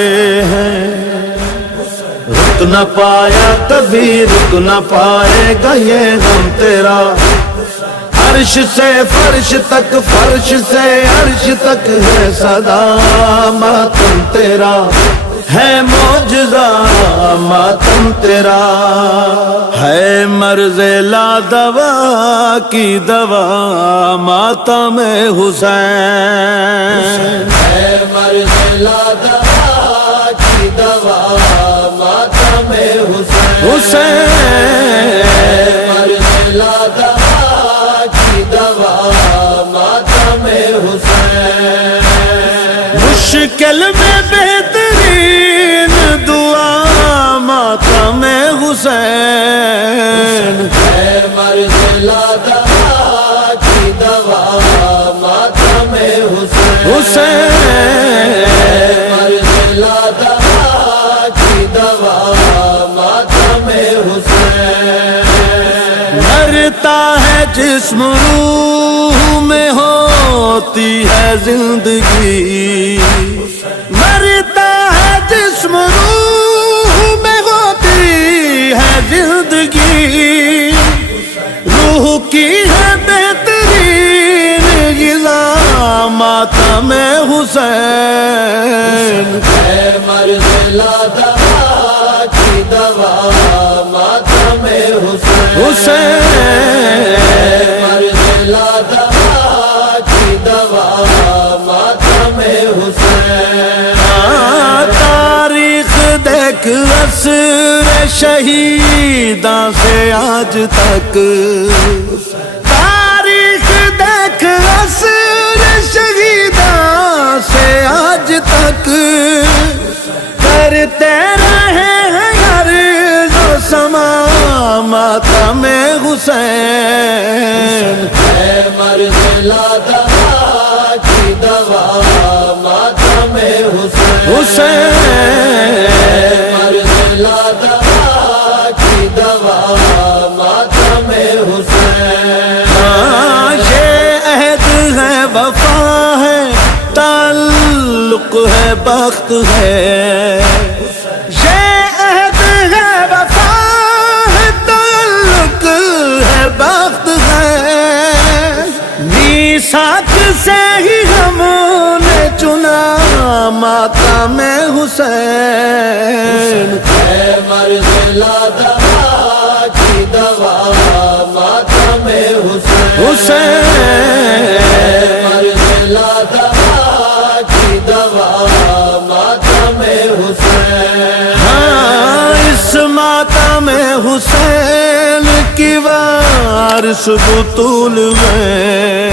رک نہ پایا کبھی رک نہ پائے گا یہ غم تیرا، عرش سے فرش تک فرش سے عرش تک ہے صدا ماتم تیرا، ہے معجزہ ماتم تیرا، ہے مرض لا دوا کی دوا ماتم حسین، ہے مرض لا دوا کی دوا ماتم حسین، حسین مرض لا دوا کی دوا ماتم حسین، مشکل میں بہترین دعا ماتم حسین، ہے مرض لا دوا کی دوا ماتم حسین، حسین مرض لا دوا کی دوا ماتم حسین، مرتا ہے جسم روح میں ہوتی ہے زندگی، مرتا ہے جسم روح میں ہوتی ہے زندگی، روح کی ہے بہترین غذا ماتم حسین، ہے مرض لا دوا کی دوا ماتم حسین، حسین مرض لا دوا کی دوا ماتم حسین، تاریخ دیکھ عصر شہیداں سے آج تک، تاریخ دیکھ عصر شہیداں سے آج تک، کرتے رہے ہیں عرض و سما ماتم حسین، ہے مرض لا دوا کی دوا ماتم حسین، حسین مرض لا دوا کی دوا ماتم حسین، یہ عہد ہے وفا ہے تعلق ہے بخت ہے، یہ عہد ہے وفا ہے تعلق ہے بخت ہے، میثاق سے ہی ہم نے چنا ماتم حسین، ہے مرض لا دوا کی دوا ماتم حسین، حسین مرض لا دوا کی دوا ماتم حسین، ہاں اس ماتم حسین کی وارث بطول میں